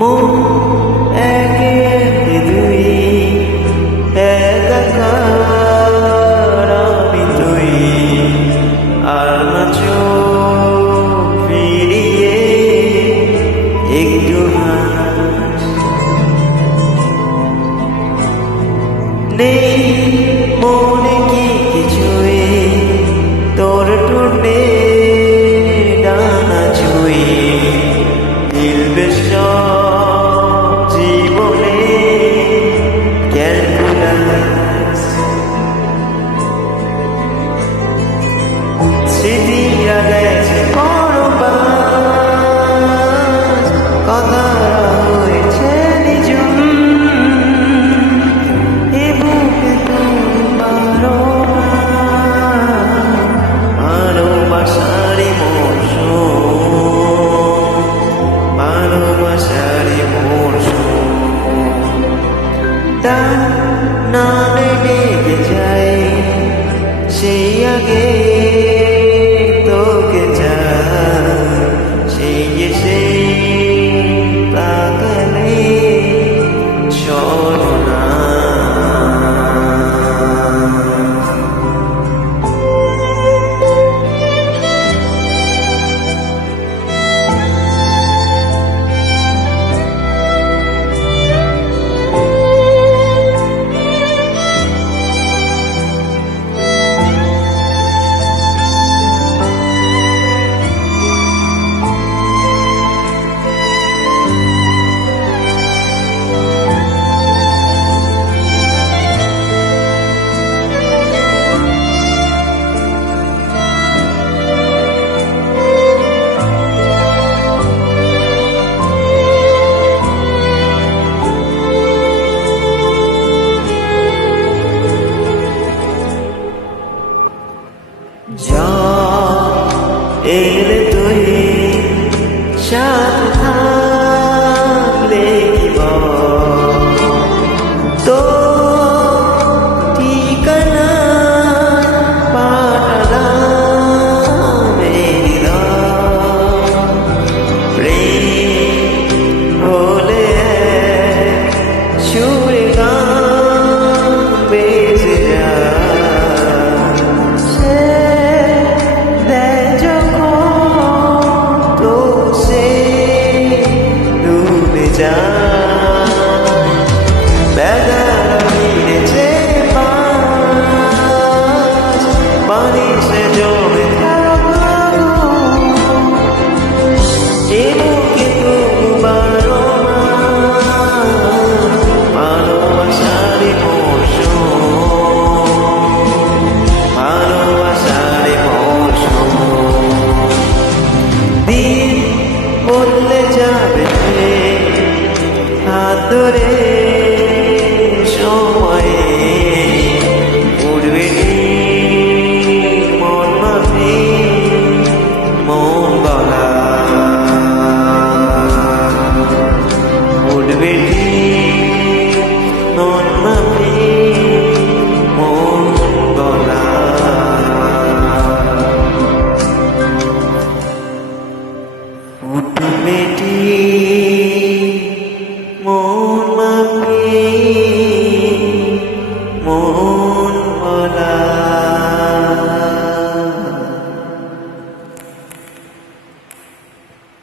মন একে দুই একাকার আমি তুই আর না চোখ ফিরিয়ে একটু হাস নেই মনে কি কিছুই তোর টুটে ডানা ছুঁই মিলবে সব জীবনে ক্যালকুলাস স্মৃতিরা গেছে করবাস কথা হয়েছে নিজুম এ বুকে তোমারও ভালোবাসারি মৌসুম ভালোবাসারি মৌসুম তার নামে ডেকে যায় সেই আগে তোকে চায় সেই এসে তাকালে চলো না যা এলে তুই সাথে থাকলে কি তো ঠিকানা পাঠালাম প্রেম বলে সুরে গান বেজে বললে যাবে হাত ধরে সময়ে উঠবে মন মাফি মন গলা উঠবে মন মাফি মন গলা উঠবে